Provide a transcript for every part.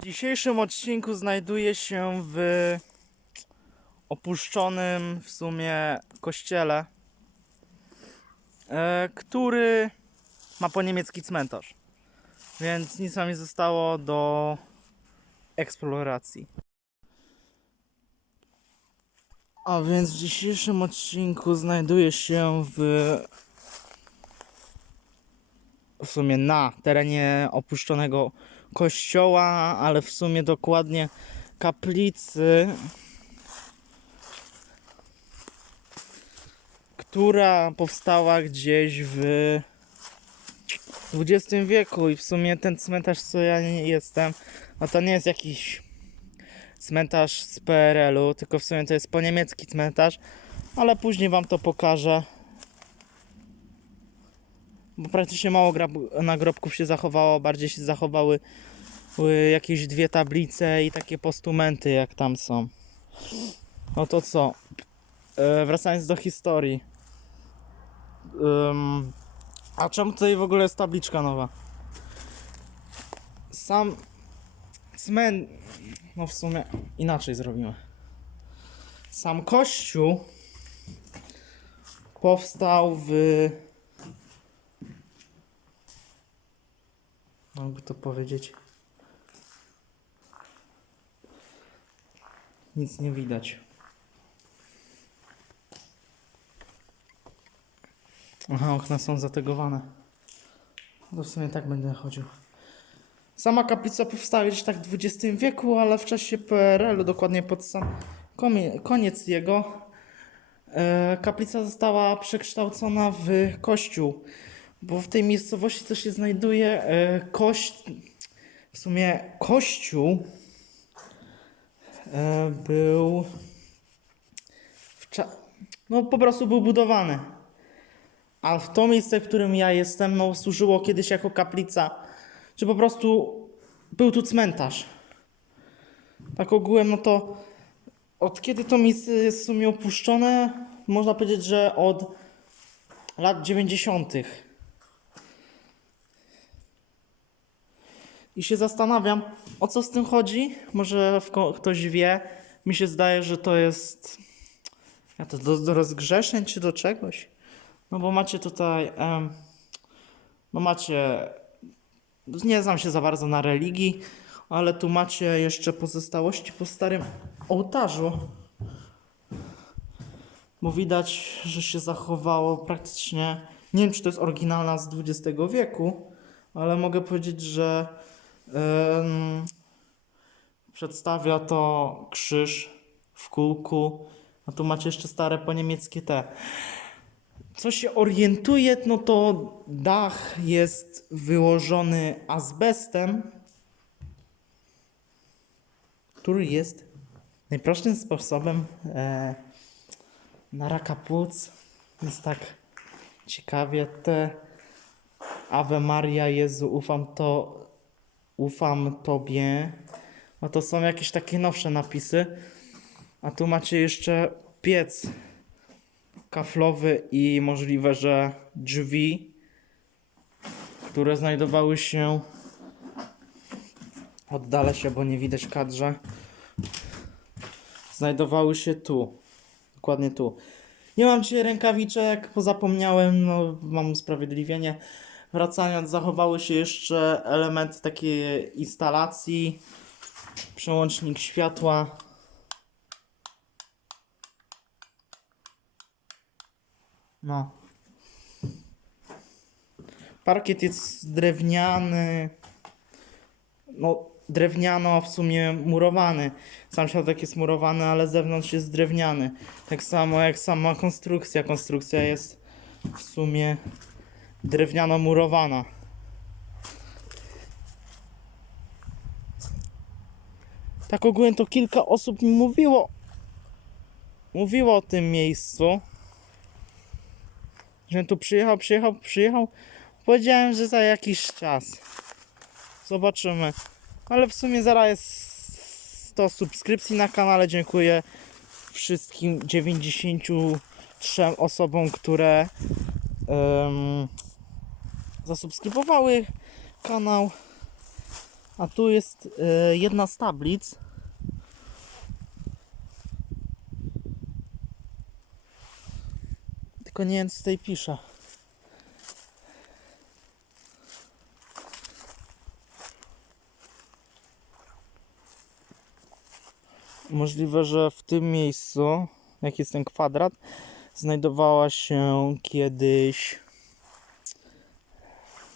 W dzisiejszym odcinku znajduję się w opuszczonym w sumie kościele, e, który ma po niemiecki cmentarz. Więc nic nam nie zostało do eksploracji. A więc w dzisiejszym odcinku znajduję się w w sumie na terenie opuszczonego kościoła, ale w sumie dokładnie kaplicy, która powstała gdzieś w XX wieku i w sumie ten cmentarz, co ja nie jestem, no to nie jest jakiś cmentarz z PRL-u, tylko w sumie to jest po niemiecki cmentarz, ale później wam to pokażę. Bo praktycznie mało nagrobków się zachowało, bardziej się zachowały y, jakieś dwie tablice i takie postumenty, jak tam są. No to co? E, wracając do historii. A czemu tutaj w ogóle jest tabliczka nowa? Sam cmen... No w sumie inaczej zrobimy. Sam kościół powstał w Mogę to powiedzieć. Nic nie widać. Aha, okna są zategowane. No w sumie tak będę chodził. Sama kaplica powstała gdzieś tak w XX wieku, ale w czasie PRL-u, dokładnie pod sam koniec jego, e, kaplica została przekształcona w kościół bo w tej miejscowości, co się znajduje, e, kość, w sumie kościół e, był w cza- no po prostu był budowany. A w to miejsce, w którym ja jestem, no służyło kiedyś jako kaplica, czy po prostu był tu cmentarz. Tak ogółem, no to od kiedy to miejsce jest w sumie opuszczone, można powiedzieć, że od lat 90. I się zastanawiam, o co z tym chodzi. Może ktoś wie. Mi się zdaje, że to jest. Ja to do, do rozgrzeszeń czy do czegoś. No bo macie tutaj. em, no macie. Nie znam się za bardzo na religii, ale tu macie jeszcze pozostałości po starym ołtarzu. Bo widać, że się zachowało praktycznie. Nie wiem, czy to jest oryginalna z XX wieku, ale mogę powiedzieć, że przedstawia to krzyż w kółku. A tu macie jeszcze stare po niemieckie te. Co się orientuje, no to dach jest wyłożony azbestem, który jest najprostszym sposobem e, na raka płuc. Więc tak ciekawie te Ave Maria, Jezu, ufam to ufam Tobie. No to są jakieś takie nowsze napisy. A tu macie jeszcze piec kaflowy i możliwe, że drzwi, które znajdowały się. Oddalę się, bo nie widać kadrze. Znajdowały się tu. Dokładnie tu. Nie mam dzisiaj rękawiczek, bo zapomniałem, no mam usprawiedliwienie. Wracając, zachowały się jeszcze elementy takiej instalacji, przełącznik światła. No. Parkiet jest drewniany. No, drewniano w sumie murowany. Sam środek jest murowany, ale zewnątrz jest drewniany. Tak samo jak sama konstrukcja. Konstrukcja jest w sumie drewniano murowana. Tak ogólnie to kilka osób mi mówiło mówiło o tym miejscu. Że tu przyjechał, przyjechał, przyjechał. Powiedziałem, że za jakiś czas. Zobaczymy. Ale w sumie zaraz jest 100 subskrypcji na kanale. Dziękuję wszystkim 93 osobom, które em, zasubskrybowały kanał. A tu jest e, jedna z tablic. Tylko nie wiem co tutaj pisze. Możliwe, że w tym miejscu, jak jest ten kwadrat, znajdowała się kiedyś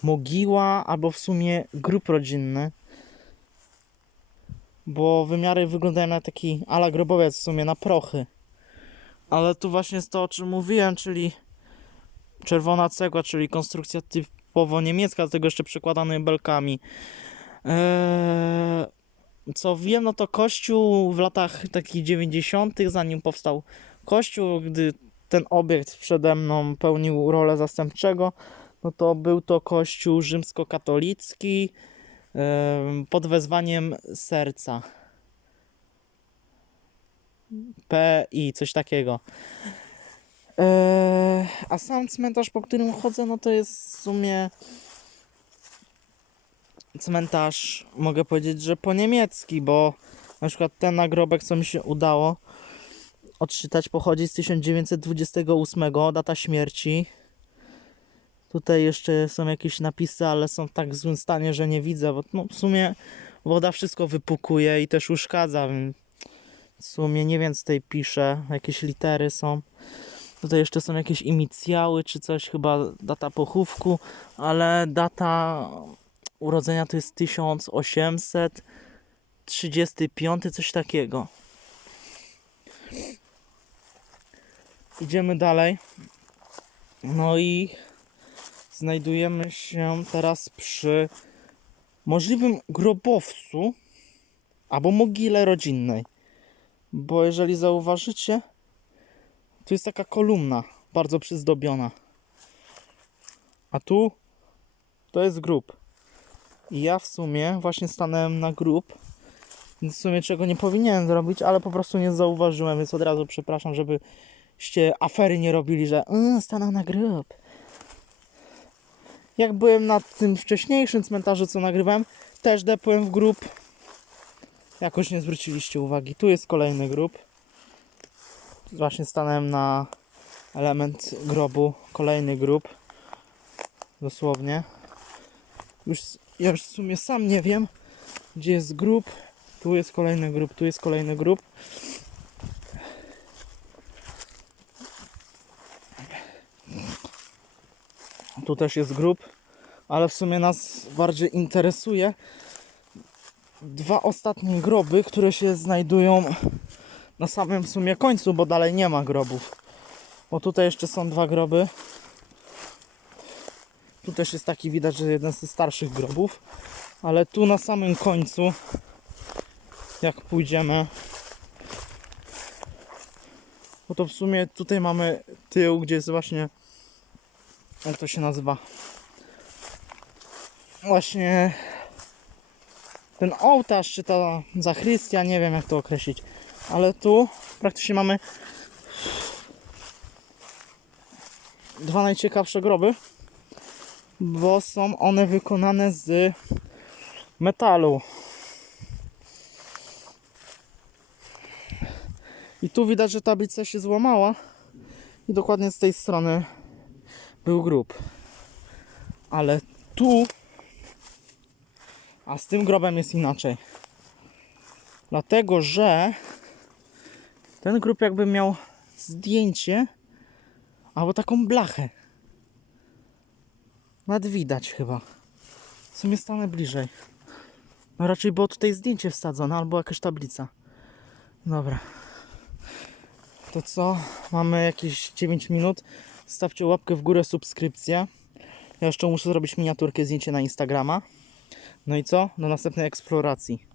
mogiła albo w sumie grób rodzinny. Bo wymiary wyglądają na taki ala grobowiec w sumie, na prochy. Ale tu właśnie jest to, o czym mówiłem, czyli czerwona cegła, czyli konstrukcja typowo niemiecka, do tego jeszcze przekładany belkami. Eee, co wiem, no to kościół w latach takich 90., zanim powstał kościół, gdy ten obiekt przede mną pełnił rolę zastępczego, no to był to kościół rzymskokatolicki pod wezwaniem serca. PI, coś takiego. Eee, a sam cmentarz, po którym chodzę, no to jest w sumie cmentarz, mogę powiedzieć, że po niemiecki, bo na przykład ten nagrobek, co mi się udało odczytać, pochodzi z 1928, data śmierci. Tutaj jeszcze są jakieś napisy, ale są w tak złym stanie, że nie widzę, bo no, w sumie woda wszystko wypukuje i też uszkadza. W sumie nie wiem, co tutaj pisze, jakieś litery są. Tutaj jeszcze są jakieś inicjały czy coś, chyba data pochówku, ale data urodzenia to jest 1835, coś takiego. Idziemy dalej. No i znajdujemy się teraz przy możliwym grobowcu albo mogile rodzinnej. Bo jeżeli zauważycie, tu jest taka kolumna, bardzo przyzdobiona. A tu to jest grób. I ja w sumie właśnie stanąłem na grób. W sumie czego nie powinienem zrobić, ale po prostu nie zauważyłem, więc od razu przepraszam, żebyście afery nie robili, że yy, stanął na grób. Jak byłem na tym wcześniejszym cmentarzu, co nagrywałem, też depłem w grób. Jakoś nie zwróciliście uwagi. Tu jest kolejny grób. Właśnie stanąłem na element grobu. Kolejny grób. Dosłownie. Już, ja już w sumie sam nie wiem, gdzie jest grób. Tu jest kolejny grób, tu jest kolejny grób. Tu też jest grób, ale w sumie nas bardziej interesuje dwa ostatnie groby, które się znajdują na samym sumie końcu, bo dalej nie ma grobów. Bo tutaj jeszcze są dwa groby. Tu też jest taki widać, że jeden ze starszych grobów. Ale tu na samym końcu, jak pójdziemy, bo to w sumie tutaj mamy tył, gdzie jest właśnie, jak to się nazywa, właśnie ten ołtarz, czy ta zachrystia, nie wiem jak to określić, ale tu praktycznie mamy dwa najciekawsze groby, bo są one wykonane z metalu. I tu widać, że tablica się złamała i dokładnie z tej strony był grób. Ale tu a z tym grobem jest inaczej. Dlatego, że ten grób jakby miał zdjęcie albo taką blachę. Nad widać chyba. W sumie stanę bliżej. No raczej było tutaj zdjęcie wsadzone albo jakaś tablica. Dobra. To co? Mamy jakieś 9 minut. Stawcie łapkę w górę, subskrypcję. Ja jeszcze muszę zrobić miniaturkę, zdjęcie na Instagrama. No i co? Do następnej eksploracji.